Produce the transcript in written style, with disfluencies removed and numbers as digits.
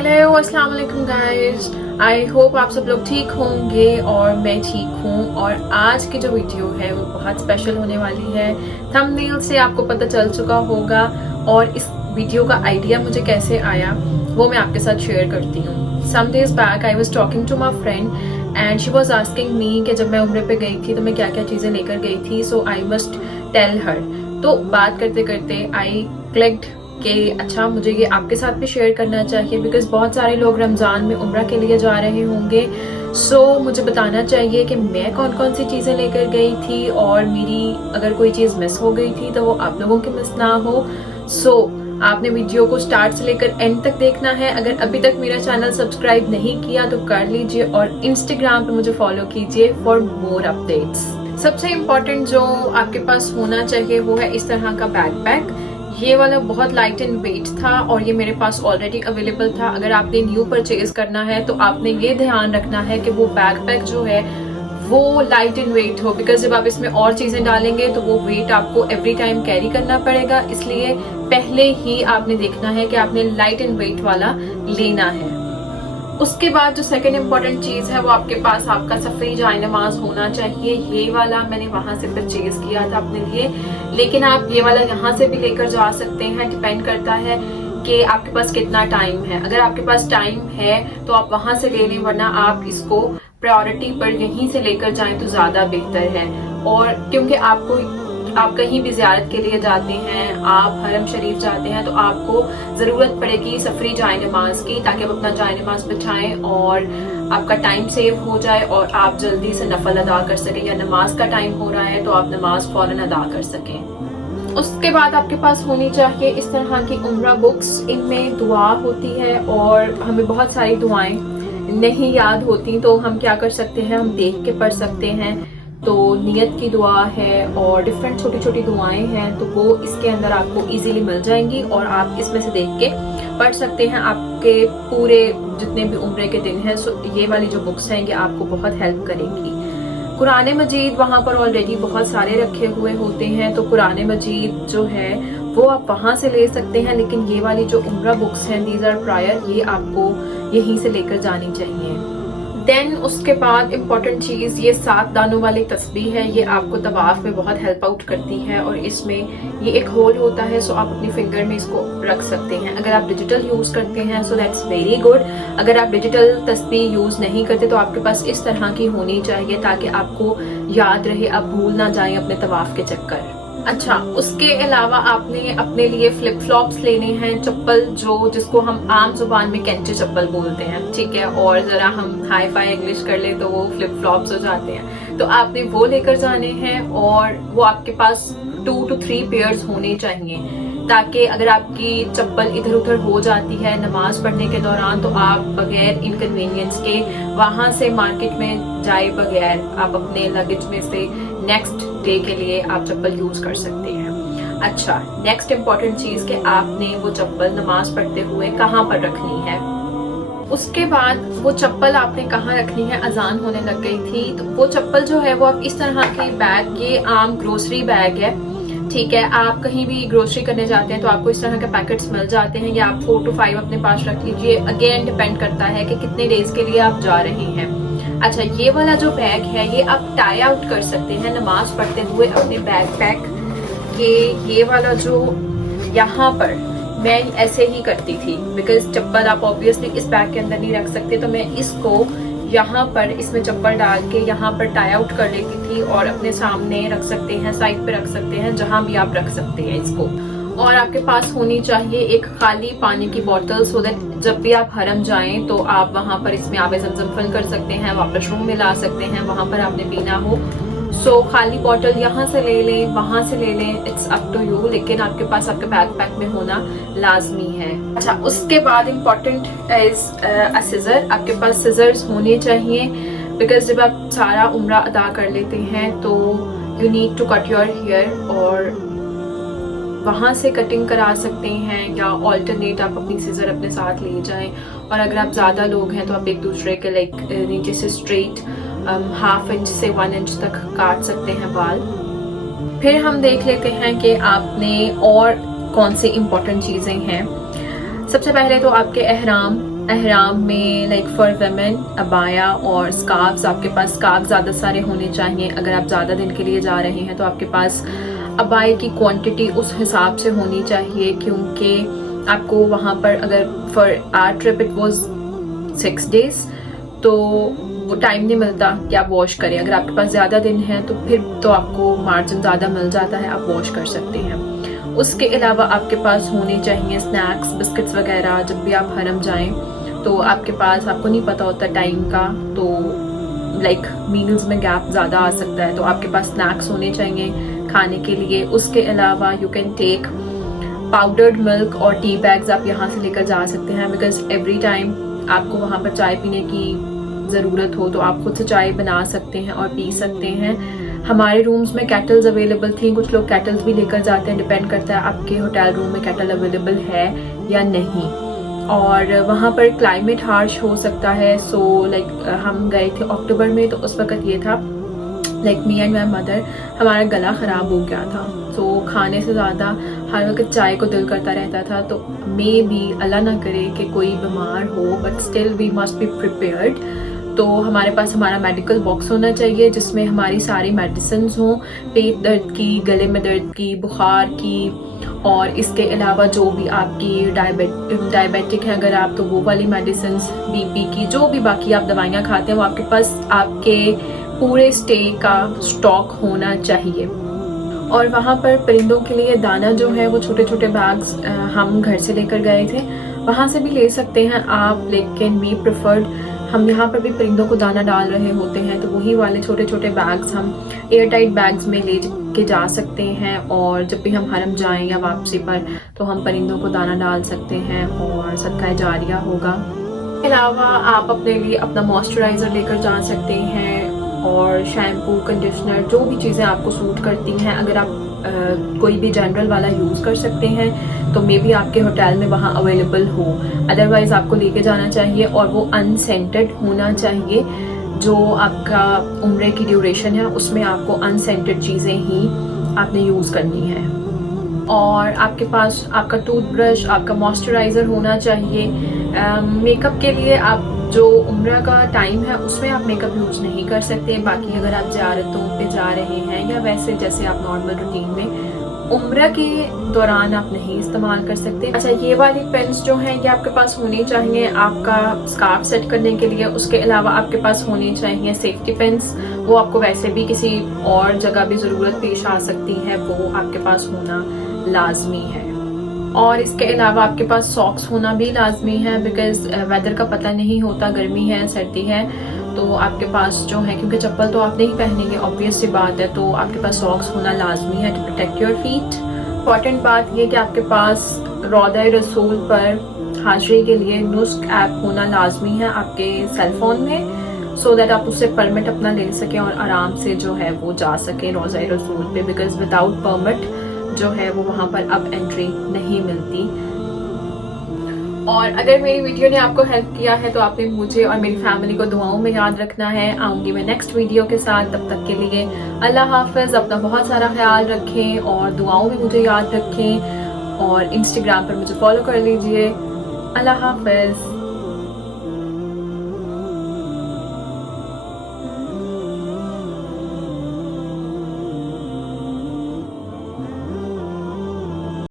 Hello अस्सलाम वालेकुम guys, I hope आप सब लोग ठीक होंगे और मैं ठीक हूँ। और आज की जो वीडियो है वो बहुत स्पेशल होने वाली है। थंबनेल से आपको पता चल चुका होगा। और इस वीडियो का आइडिया मुझे कैसे आया वो मैं आपके साथ शेयर करती हूँ। Some days back I was talking to my friend and she was asking me कि जब मैं उम्र पे गई थी तो मैं क्या क्या चीज़ें लेकर गई थी, सो आई मस्ट टेल हर। तो बात करते करते आई क्लिक्ड कि अच्छा मुझे ये आपके साथ भी शेयर करना चाहिए, बिकॉज बहुत सारे लोग रमज़ान में उम्रा के लिए जा रहे होंगे। सो मुझे बताना चाहिए कि मैं कौन कौन सी चीज़ें लेकर गई थी और मेरी अगर कोई चीज़ मिस हो गई थी तो वो आप लोगों की मिस ना हो। सो आपने वीडियो को स्टार्ट से लेकर एंड तक देखना है। अगर अभी तक मेरा चैनल सब्सक्राइब नहीं किया तो कर लीजिए और इंस्टाग्राम पे मुझे फॉलो कीजिए फॉर मोर अपडेट्स। सबसे इम्पोर्टेंट जो आपके पास होना चाहिए वो है इस तरह का बैकपैक। ये वाला बहुत लाइट एंड वेट था और ये मेरे पास ऑलरेडी अवेलेबल था। अगर आपने न्यू परचेज करना है तो आपने ये ध्यान रखना है कि वो बैकपैक जो है वो लाइट एंड वेट हो, बिकॉज जब आप इसमें और चीजें डालेंगे तो वो वेट आपको एवरी टाइम कैरी करना पड़ेगा। इसलिए पहले ही आपने देखना है कि आपने लाइट एंड वेट वाला लेना है। उसके बाद जो सेकंड इम्पोर्टेंट चीज है वो आपके पास आपका सफेद जायनमाज होना चाहिए। ये वाला मैंने वहां से परचेज किया था अपने लिए, लेकिन आप ये वाला यहाँ से भी लेकर जा सकते हैं। डिपेंड करता है कि आपके पास कितना टाइम है। अगर आपके पास टाइम है तो आप वहां से ले लें, वरना आप इसको प्रायोरिटी पर यहीं से लेकर जाएं तो ज्यादा बेहतर है। और क्योंकि आप कहीं भी ज़ियारत के लिए जाते हैं, आप हरम शरीफ जाते हैं, तो आपको ज़रूरत पड़ेगी सफरी जाए नमाज की, ताकि आप अपना जाए नमाज बचाएं और आपका टाइम सेव हो जाए और आप जल्दी से नफल अदा कर सकें, या नमाज का टाइम हो रहा है तो आप नमाज फौरन अदा कर सकें। उसके बाद आपके पास होनी चाहिए इस तरह की उम्रा बुक्स। इनमें दुआ होती है और हमें बहुत सारी दुआएं नहीं याद होती, तो हम क्या कर सकते हैं, हम देख के पढ़ सकते हैं। तो नियत की दुआ है और डिफरेंट छोटी छोटी दुआएं हैं, तो वो इसके अंदर आपको इजीली मिल जाएंगी और आप इसमें से देख के पढ़ सकते हैं आपके पूरे जितने भी उम्रे के दिन हैं। सो ये वाली जो बुक्स हैं ये आपको बहुत हेल्प करेंगी। कुरान मजीद वहाँ पर ऑलरेडी बहुत सारे रखे हुए होते हैं, तो कुरान मजीद जो है वो आप वहाँ से ले सकते हैं, लेकिन ये वाली जो उम्रा बुक्स हैं दीज आर प्रायर, ये आपको यहीं से लेकर जानी चाहिए। देन उसके बाद इम्पॉर्टेंट चीज़ ये 7 दानों वाली तस्बीह है। ये आपको तवाफ में बहुत हेल्प आउट करती है और इसमें ये एक होल होता है, सो आप अपनी फिंगर में इसको रख सकते हैं। अगर आप डिजिटल यूज़ करते हैं सो दैट्स वेरी गुड। अगर आप डिजिटल तस्बीह यूज़ नहीं करते तो आपके पास इस तरह की होनी चाहिए ताकि आपको याद रहे, आप भूल ना जाएं अपने तवाफ के चक्कर। अच्छा, उसके अलावा आपने अपने लिए फ्लिप फ्लॉप्स लेने हैं, चप्पल जिसको हम आम जुबान में कैंची चप्पल बोलते हैं, ठीक है, और जरा हम हाई फाई इंग्लिश कर ले तो वो फ्लिप फ्लॉप्स हो जाते हैं। तो आपने वो लेकर जाने हैं और वो आपके पास 2 to 3 पेयर्स होने चाहिए, ताकि अगर आपकी चप्पल इधर उधर हो जाती है नमाज पढ़ने के दौरान तो आप बगैर इनकन्वीनियंस के वहां से मार्केट में जाए बगैर आप अपने लगेज में से नेक्स्ट डे के लिए आप चप्पल यूज कर सकते हैं। अच्छा, नेक्स्ट इम्पॉर्टेंट चीज कि आपने वो चप्पल नमाज पढ़ते हुए कहाँ पर रखनी है। उसके बाद वो चप्पल आपने कहाँ रखनी है, अजान होने लग गई थी तो वो चप्पल जो है वो आप इस तरह के बैग, ये आम ग्रोसरी बैग है, ठीक है, आप कहीं भी ग्रोसरी करने जाते हैं तो आपको इस तरह के पैकेट्स मिल जाते हैं, या आप 4 to 5 अपने पास रख लीजिए। अगेन डिपेंड करता है कि कितने डेज के लिए आप जा रहे हैं। अच्छा, ये वाला जो बैग है ये आप टाई आउट कर सकते हैं नमाज पढ़ते हुए अपने बैकपैक के। ये वाला जो यहाँ पर मैं ऐसे ही करती थी, बिकॉज चप्पल आप ऑब्वियसली इस बैग के अंदर नहीं रख सकते, तो मैं इसको यहाँ पर इसमें चप्पल डाल के यहाँ पर टाई आउट कर लेती थी और अपने सामने रख सकते हैं, साइड पे रख सकते हैं, जहां भी आप रख सकते हैं इसको। और आपके पास होनी चाहिए एक खाली पानी की बोतल, सो दैट जब भी आप हरम जाएं तो आप वहां पर इसमें आबे ज़मज़म फिल कर सकते हैं, वापस रूम में ला सकते हैं, वहां पर आपने पीना हो। सो खाली बोतल यहाँ से ले लें, वहां से ले लें, इट्स अप टू यू, लेकिन आपके पास आपके बैकपैक में होना लाजमी है। अच्छा, उसके बाद इम्पोर्टेंट इज अ सिजर। आपके पास सिजर्स होने चाहिए, बिकॉज जब आप सारा उम्रा अदा कर लेते हैं तो you need to cut your hair, और वहाँ से कटिंग करा सकते हैं या ऑल्टरनेट आप अपनी सीजर अपने साथ ले जाएं। और अगर आप ज़्यादा लोग हैं तो आप एक दूसरे के लाइक नीचे से स्ट्रेट 1/2 इंच से 1 इंच तक काट सकते हैं बाल। फिर हम देख लेते हैं कि आपने और कौन सी इम्पोर्टेंट चीज़ें हैं। सबसे पहले तो आपके एहराम अहराम में लाइक फॉर वेमेन अबाया और स्कार्फ्स, आपके पास स्कार्फ ज़्यादा सारे होने चाहिए। अगर आप ज़्यादा दिन के लिए जा रहे हैं तो आपके पास अबाया की क्वांटिटी उस हिसाब से होनी चाहिए, क्योंकि आपको वहाँ पर अगर for our trip it was 6 days तो वो टाइम नहीं मिलता कि आप वॉश करें। अगर आपके पास ज़्यादा दिन है तो फिर तो आपको मार्जिन ज़्यादा मिल जाता है, आप वॉश कर सकते हैं। उसके अलावा आपके पास होने चाहिए स्नैक्स, बिस्किट्स वगैरह। जब भी आप हरम जाएं तो आपके पास, आपको नहीं पता होता टाइम का, तो लाइक मील्स में गैप ज़्यादा आ सकता है, तो आपके पास स्नैक्स होने चाहिए खाने के लिए। उसके अलावा you can take powdered milk और टी बैग्स आप यहाँ से लेकर जा सकते हैं, बिकॉज एवरी टाइम आपको वहाँ पर चाय पीने की ज़रूरत हो तो आप खुद से चाय बना सकते हैं और पी सकते हैं। हमारे रूम्स में कैटल्स अवेलेबल थी, कुछ लोग कैटल्स भी लेकर जाते हैं, डिपेंड करता है आपके होटल रूम में कैटल अवेलेबल है या नहीं। और वहाँ पर क्लाइमेट हार्श हो सकता है, सो लाइक हम गए थे अक्टूबर में, तो उस वक्त ये था like me and my mother, हमारा गला ख़राब हो गया था, तो खाने से ज़्यादा हर वक्त चाय को दिल करता रहता था। तो मे भी अल्लाह ना करे कि कोई बीमार हो, but still we must be prepared. तो हमारे पास हमारा मेडिकल बॉक्स होना चाहिए जिसमें हमारी सारी मेडिसिन हों, पेट दर्द की, गले में दर्द की, बुखार की, और इसके अलावा जो भी आपकी डायबिटिक है अगर आप, तो वो वाली मेडिसिन, बीपी की, जो भी बाकी आप दवाइयाँ खाते हैं वो आपके पास आपके पूरे स्टे का स्टॉक होना चाहिए। और वहाँ पर परिंदों के लिए दाना जो है वो छोटे छोटे बैग्स हम घर से लेकर गए थे, वहाँ से भी ले सकते हैं आप, लेकिन वी प्रेफर्ड, हम यहाँ पर भी परिंदों को दाना डाल रहे होते हैं तो वही वाले छोटे छोटे बैग्स हम एयर टाइट बैग्स में ले के जा सकते हैं, और जब भी हम हरम जाएं या वापसी पर तो हम परिंदों को दाना डाल सकते हैं और सदका जारिया होगा। इसके अलावा आप अपने लिए अपना मॉइस्चराइज़र लेकर जा सकते हैं और शैम्पू, कंडीशनर, जो भी चीज़ें आपको सूट करती हैं। अगर आप कोई भी जनरल वाला यूज़ कर सकते हैं तो मे बी आपके होटल में वहाँ अवेलेबल हो, अदरवाइज़ आपको लेके जाना चाहिए और वो अनसेंटेड होना चाहिए। जो आपका उम्रे की ड्यूरेशन है उसमें आपको अनसेंटेड चीज़ें ही आपने यूज़ करनी है। और आपके पास आपका टूथब्रश, आपका मॉइस्चराइज़र होना चाहिए। मेकअप के लिए आप जो उम्रा का टाइम है उसमें आप मेकअप यूज नहीं कर सकते, बाकी अगर आप ज़ियारतों पे जा रहे हैं या वैसे जैसे आप नॉर्मल रूटीन में, उम्रा के दौरान आप नहीं इस्तेमाल कर सकते। अच्छा, ये वाली पेन्स जो हैं ये आपके पास होनी चाहिए आपका स्कार्फ सेट करने के लिए। उसके अलावा आपके पास होनी चाहिए सेफ्टी पेन्स, वो आपको वैसे भी किसी और जगह भी ज़रूरत पेश आ सकती है, वो आपके पास होना लाजमी है। और इसके अलावा आपके पास सॉक्स होना भी लाजमी है, बिकॉज वेदर का पता नहीं होता, गर्मी है, सर्दी है, तो आपके पास जो है, क्योंकि चप्पल तो आप नहीं पहनेंगे, ऑब्वियस सी बात है, तो आपके पास सॉक्स होना लाजमी है to protect your feet. Important बात ये कि आपके पास रौदा रसूल पर हाजिरी के लिए नुस्क ऐप होना लाजमी है आपके सेलफोन में, सो दैट आप उससे परमिट अपना ले सकें और आराम से जो है वो जा सकें रौज़ा रसूल पे, बिकॉज विदाउट परमिट जो है वो वहाँ पर अब एंट्री नहीं मिलती। और अगर मेरी वीडियो ने आपको हेल्प किया है तो आपने मुझे और मेरी फैमिली को दुआओं में याद रखना है। आऊँगी मैं नेक्स्ट वीडियो के साथ, तब तक के लिए अल्लाह हाफ़िज़। अपना बहुत सारा ख्याल रखें और दुआओं में मुझे याद रखें, और इंस्टाग्राम पर मुझे फॉलो कर लीजिए। अल्लाह हाफ़िज़।